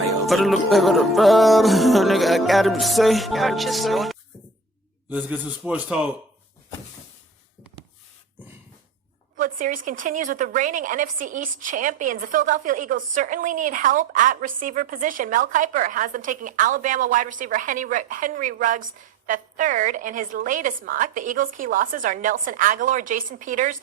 Put a little bit of the rub, nigga, I gotta be safe. Let's get to sports talk. Blitz series continues with the reigning NFC East champions. The Philadelphia Eagles certainly need help at receiver position. Mel Kiper has them taking Alabama wide receiver Henry Ruggs III in his latest mock. The Eagles' key losses are Nelson Aguilar, Jason Peters,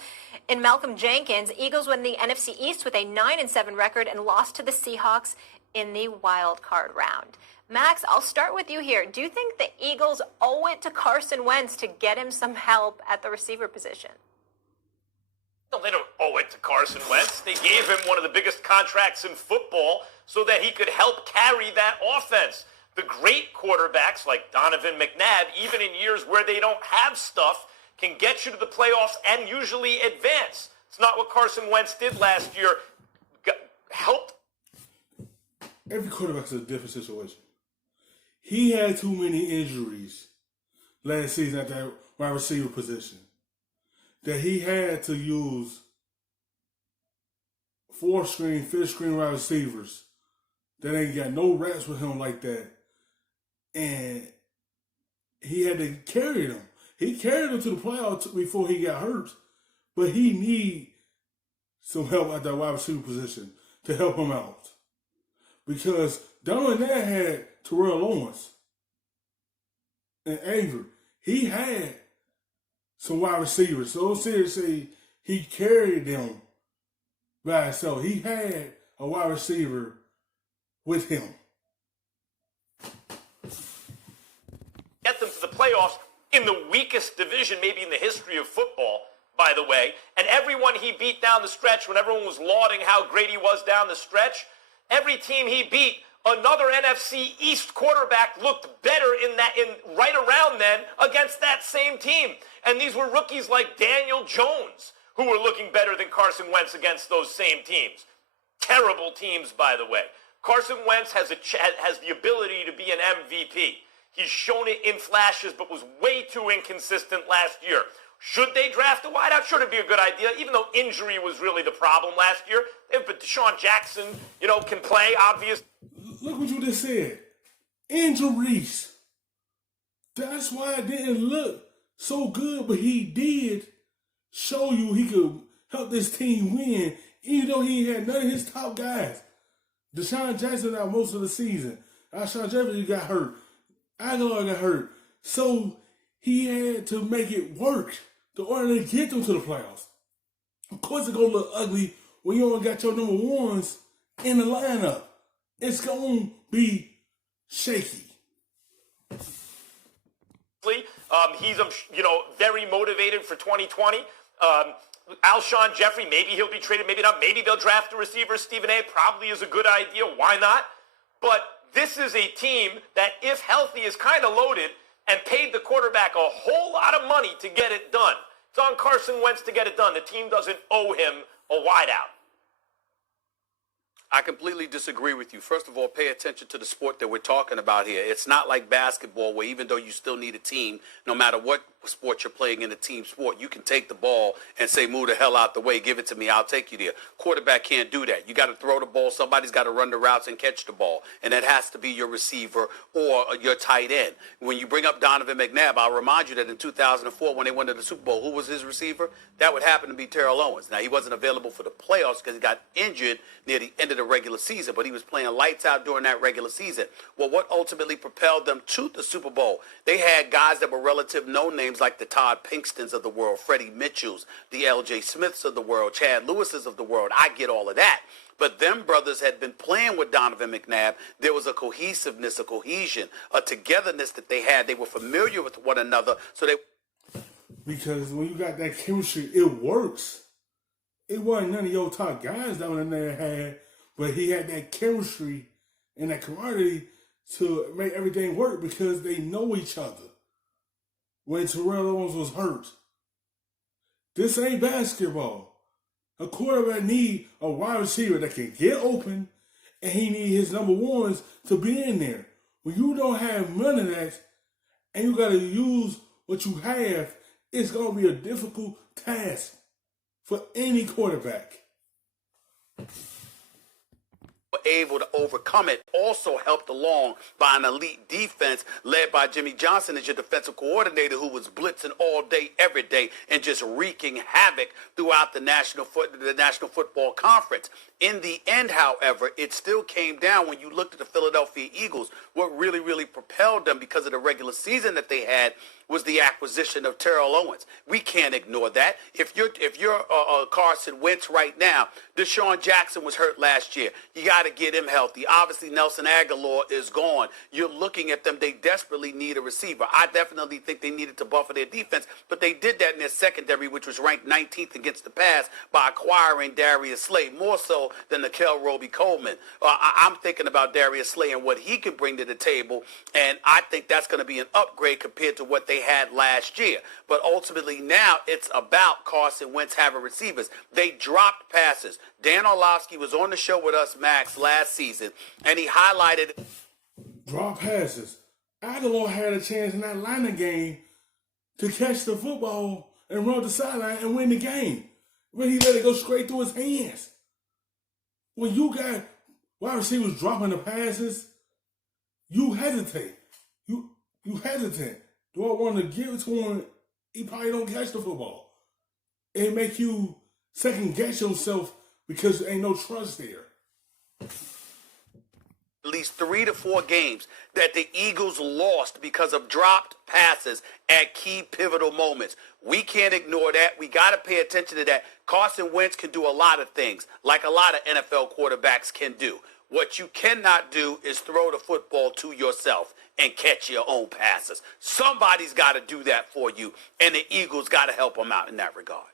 and Malcolm Jenkins. Eagles win the NFC East with a 9-7 record and lost to the Seahawks in the wild card round. Max, I'll start with you here. Do you think the Eagles owe it to Carson Wentz to get him some help at the receiver position? No, they don't owe it to Carson Wentz. They gave him one of the biggest contracts in football so that he could help carry that offense. The great quarterbacks like Donovan McNabb, even in years where they don't have stuff, can get you to the playoffs and usually advance. It's not what Carson Wentz did last year. Helped. Every quarterback's in a different situation. He had too many injuries last season at that wide receiver position that he had to use 4th-string, 5th-string wide receivers that ain't got no reps with him like that. And he had to carry them. He carried them to the playoffs before he got hurt. But he need some help at that wide receiver position to help him out. Because Donovan McNabb had Terrell Owens and Avery. He had some wide receivers. So seriously, he carried them by himself. He had a wide receiver with him. Get them to the playoffs in the weakest division maybe in the history of football, by the way. And everyone he beat down the stretch, when everyone was lauding how great he was down the stretch, every team he beat, another NFC East quarterback looked better in right around then against that same team. And these were rookies like Daniel Jones who were looking better than Carson Wentz against those same teams. Terrible teams, by the way. Carson Wentz has the ability to be an MVP. He's shown it in flashes, but was way too inconsistent last year. Should they draft a wideout? Should it be a good idea? Even though injury was really the problem last year. But Deshaun Jackson, can play, obvious. Look what you just said. Injuries. That's why it didn't look so good, but he did show you he could help this team win, even though he had none of his top guys. Deshaun Jackson out most of the season. Alshon Jeffery got hurt. Aguilar got hurt. So he had to make it work in order to get them to the playoffs. Of course, it's going to look ugly when you only got your number ones in the lineup. It's going to be shaky. He's, very motivated for 2020. Alshon Jeffery, maybe he'll be traded, maybe not. Maybe they'll draft a receiver. Stephen A. probably is a good idea. Why not? But this is a team that, if healthy, is kind of loaded and paid the quarterback a whole lot of money to get it done. It's on Carson Wentz to get it done. The team doesn't owe him a wideout. I completely disagree with you. First of all, pay attention to the sport that we're talking about here. It's not like basketball where even though you still need a team, no matter what sport you're playing in a team sport, you can take the ball and say, move the hell out the way, give it to me, I'll take you there. Quarterback can't do that. You got to throw the ball. Somebody's got to run the routes and catch the ball. And that has to be your receiver or your tight end. When you bring up Donovan McNabb, I'll remind you that in 2004 when they went to the Super Bowl, who was his receiver? That would happen to be Terrell Owens. Now, he wasn't available for the playoffs because he got injured near the end of the regular season, but he was playing lights out during that regular season. Well, what ultimately propelled them to the Super Bowl? They had guys that were relative no-names like the Todd Pinkstons of the world, Freddie Mitchells, the L.J. Smiths of the world, Chad Lewises of the world. I get all of that. But them brothers had been playing with Donovan McNabb. There was a cohesiveness, a cohesion, a togetherness that they had. They were familiar with one another. Because when you got that chemistry, it works. It wasn't none of your top guys down in there had, but he had that chemistry and that camaraderie to make everything work because they know each other. When Terrell Owens was hurt, this ain't basketball. A quarterback need a wide receiver that can get open, and he need his number ones to be in there. When you don't have none of that, and you got to use what you have, it's going to be a difficult task for any quarterback. able to overcome it, also helped along by an elite defense led by Jimmy Johnson as your defensive coordinator, who was blitzing all day, every day, and just wreaking havoc throughout the National Football Conference. In the end, however, it still came down when you looked at the Philadelphia Eagles. What really, really propelled them because of the regular season that they had was the acquisition of Terrell Owens. We can't ignore that. If you're Carson Wentz right now, Deshaun Jackson was hurt last year. You got to get him healthy. Obviously, Nelson Aguilar is gone. You're looking at them. They desperately need a receiver. I definitely think they needed to buffer their defense, but they did that in their secondary, which was ranked 19th against the pass, by acquiring Darius Slay, more so than Nikel Roby-Coleman. I'm thinking about Darius Slay and what he can bring to the table, and I think that's going to be an upgrade compared to what they had last year. But ultimately now it's about Carson Wentz having receivers. They dropped passes. Dan Orlovsky was on the show with us, Max, last season, and he highlighted drop passes. Aguilar had a chance in that Atlanta game to catch the football and run the sideline and win the game, when he let it go straight through his hands. When you got wide receivers dropping the passes, you hesitate. You hesitate. Do I want to give it to him? He probably don't catch the football. It make you second guess yourself because there ain't no trust there. At least 3 to 4 games that the Eagles lost because of dropped passes at key pivotal moments. We can't ignore that. We got to pay attention to that. Carson Wentz can do a lot of things, like a lot of NFL quarterbacks can do. What you cannot do is throw the football to yourself and catch your own passes. Somebody's got to do that for you, and the Eagles got to help them out in that regard.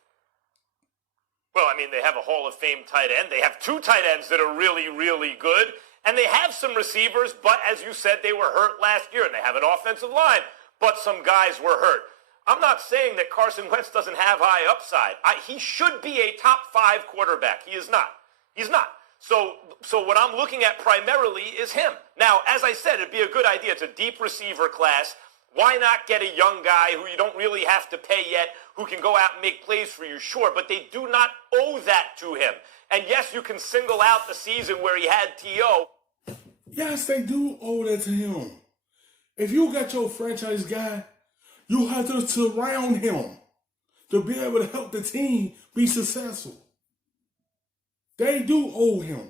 Well, I mean, they have a Hall of Fame tight end. They have 2 tight ends that are really, really good. And they have some receivers, but as you said, they were hurt last year. And they have an offensive line, but some guys were hurt. I'm not saying that Carson Wentz doesn't have high upside. He should be a top 5 quarterback. He is not. He's not. So what I'm looking at primarily is him. Now, as I said, it'd be a good idea. It's a deep receiver class. Why not get a young guy who you don't really have to pay yet, who can go out and make plays for you? Sure, but they do not owe that to him. And yes, you can single out the season where he had T.O. Yes, they do owe that to him. If you got your franchise guy, you have to surround him to be able to help the team be successful. They do owe him.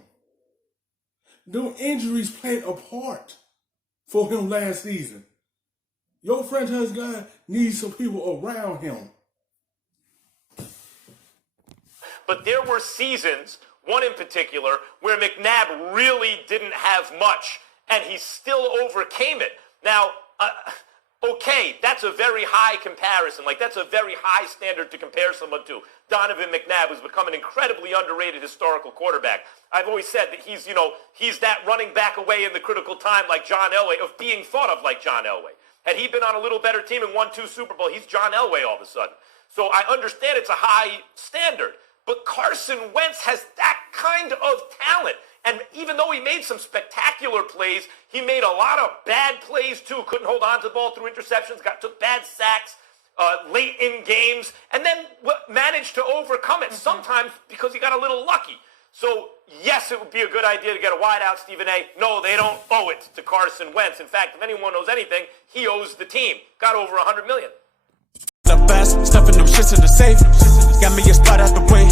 The injuries played a part for him last season. Your franchise guy needs some people around him. But there were seasons, one in particular, where McNabb really didn't have much, and he still overcame it. Now, okay, that's a very high comparison. Like, that's a very high standard to compare someone to. Donovan McNabb has become an incredibly underrated historical quarterback. I've always said that he's that running back away in the critical time like John Elway, of being thought of like John Elway. Had he been on a little better team and won 2 Super Bowls, he's John Elway all of a sudden. So I understand it's a high standard. But Carson Wentz has that kind of talent. And even though he made some spectacular plays, he made a lot of bad plays too. Couldn't hold on to the ball through interceptions, took bad sacks late in games, and then managed to overcome it sometimes because he got a little lucky. So, yes, it would be a good idea to get a wideout, Stephen A. No, they don't owe it to Carson Wentz. In fact, if anyone knows anything, he owes the team. Got over $100 million. The best, stuffing them shits in the safe. Got me a spot out the way.